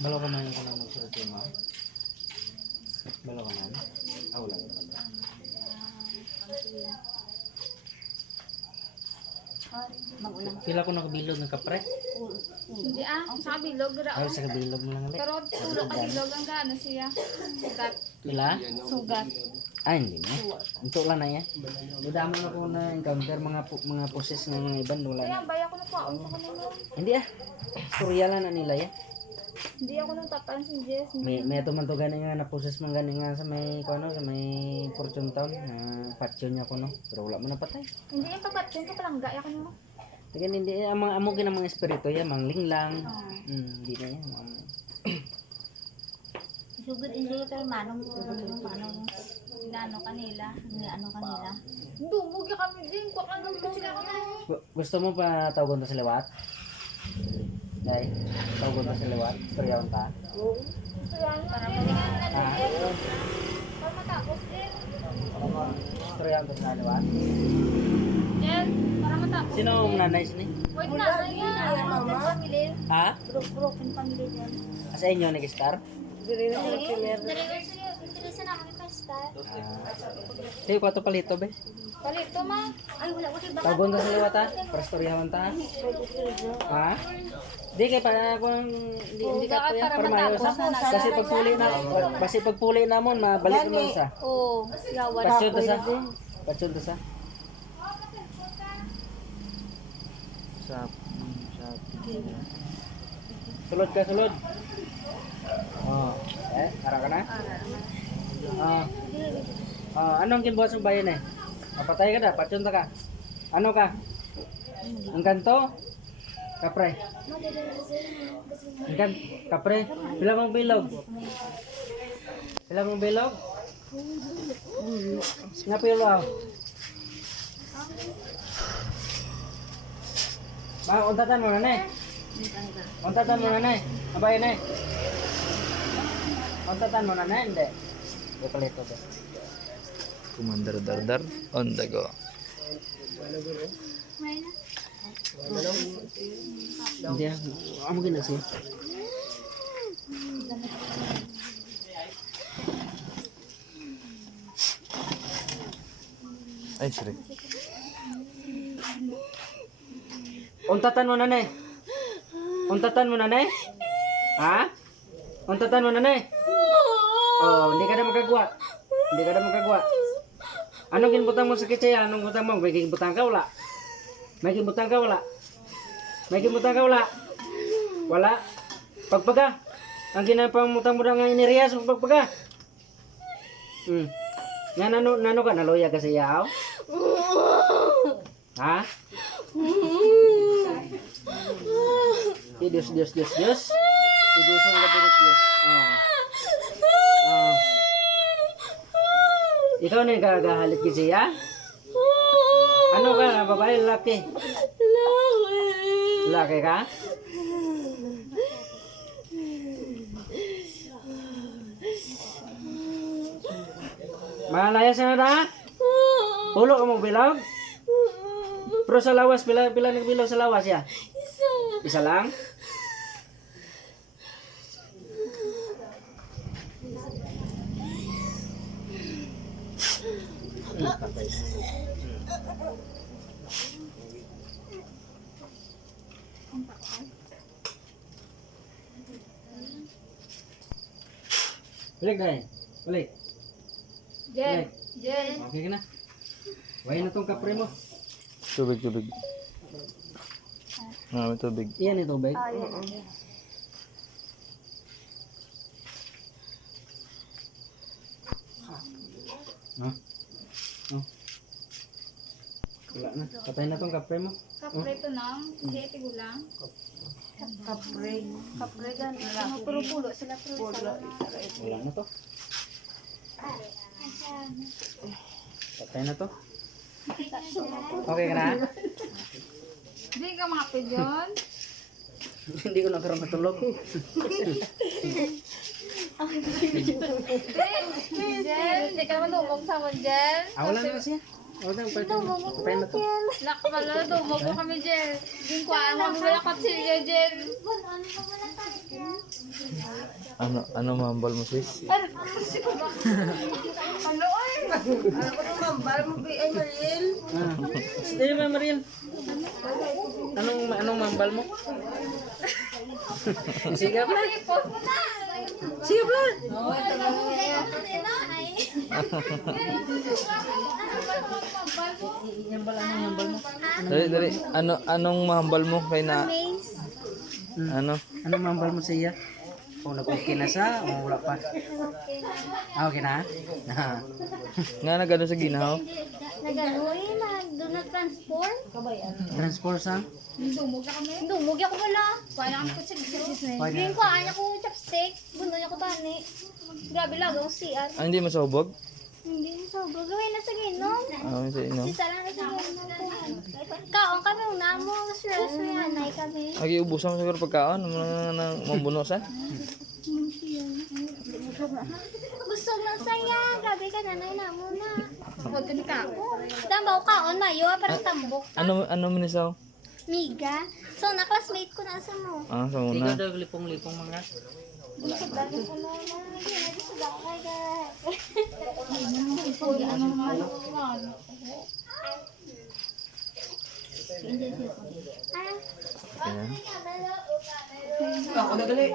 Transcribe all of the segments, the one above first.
Balo ka man ka lang magsulat yung mga. Balo ka man. Wala. Pila ko nakabilog ng kapre? Hindi sa kabilog. Ay, sa kabilog mo lang ulit. Pero ulo kabilog ang gaano siya. Sugat. Pila? Sugat. Ay, hindi na. Ito lang na yan. Dudamo na ko na encounter mga poses ng mga iban. Wala Kaya na. baya ko na po. Ako ko na Hindi Suryalan na nila yan. Hindi ako nang tapan si Jess. May tumanto gani nga na poses man gani nga sa may kuno sa may Fortune Town na patyon niya kuno pero wala man napatay. Hindi yung pagkatsin ko palang gaya ko na. Tigan hindi ang mga amo ginang mga espiritu ya manglinglang. Hindi na yan. Sugod hindi tayo manong ano kanila. Dumog ya kami din. Kung ano sila kami. Gusto mo pa tawagon ta sa liwat? Dai, tawagon ta sa liwat. Storyawan ta. Oo. Para matapos din. Storyawan ta sa liwat. Jen, para matapos. Sino ang nanay sini? Wait na yan. Family. Ha? Broken family yan. Sa inyo nag-star? Dari sa namin pa star. Di ko to palito be. Palito ma. Ay wala ko diba. Tawagon ta sa liwat ha. Para storyawan ta. Ha? Di kay para kung hindi ka to yan para maayos ha. Kasi pagpuli namon mabalik naman sa. Oo. Yawan. Pasyon ta sa. Pasyon ta sa. Sap. Sulod ka, sulod. Ara ka na? Anong kinbuhat sa bayan eh? Papatay ka na, pasyon ta ka. Ano ka? Ang kanto? Kapre. Ang kapre. Pila mong bilog? Pila mong bilog? Nga pilo. Ba, untatan mo na eh. Untatan mo na eh. Abay na eh. Untatan mo na eh, hindi. Hindi palito ba? Commander Dardar on the go. Hindi amo gina siya. Ay, sorry. Untatan mo na eh. Untatan mo na eh. Ha? Untatan mo na eh. Oh, hindi ka na magagawa. Hindi ka na magagawa. Anong ginbutang mo sa kitsaya? Anong butang mo? May ginbutang ka wala? May ginbutang ka wala? May ginbutang ka wala? Wala? Pagpaga. Ang ginapamutang mo na nga iniriyas mo pagpaga. Nga nano ka? Naloya ka sa yaw? Ha? Diyos. Igusong ka direct Diyos. Ikaw na yung gagahalit kasi ya? Ano ka? Babae, lalaki? Lalaki ka? Malaya sa na? Pulo ka mong bilog? Pero sa lawas, pila nagbilog sa lawas ya? Isa lang? Balik dahil. Balik. Jen. Okay ka na. Wayan na tong kapre mo. Tubig. May tubig. Iyan ito, bag. Wala na. Patay na tong kapre mo. Kapre to nang. Hindi tigulang. Kapre gan. Puro pulo sila pulo. Wala na to. Patay na to. Okay ka na? Hindi ka mga pidyon. Hindi ko nagkaroon matulog. Jen, hindi ka naman umong sa mo, Jen. Wala na siya. O, dang, pwede na to. Lak pala, dumo po kami, Jel. Yung kuhaan mo, wala kutsilyo, Jel. Ano mambal mo, sis? Ano, oy? Sige ba, Mariel? Anong mambal mo? Sige ba? Post mo na. Sige ba? Dali. Anong mahambal mo kay na... Ano? Anong mambal mo sa iya? O nag-okay na siya o wala pa? Ah, okay na? Nga na gano'n sa ginaw? Naganoy na, doon na transport. Transport sa? Dumog ako wala. Kuhaan ako kutsilyo. Yung kuhaan ako chopstick. Buno niya ko tani. Grabe lagaw CR. Hindi masahubog? Hindi so gawin na sa ginom. Sa ino. Isa lang na sa ginom. Kaon kami una mo, suyanay kami. Agi ubusan mo siguro pagkaon. Mambuno sa? Gusto na saya. Grabe ka nanay na mo na. Huwag ka ni kako. Tambaw kaon mayo para tambok. Ano minisaw? Miga. So na classmate ko na sa mo. Sa Ikaw una. daw lipong-lipong mga. Gusto ba ko na na. Gusto ba ko kay Ayan. Ako na gali.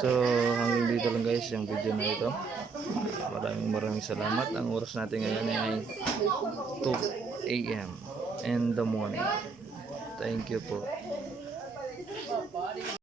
So hanggang dito lang guys yung video na ito. Maraming salamat. Ang oras natin ngayon ay 2 AM in the morning. Thank you po.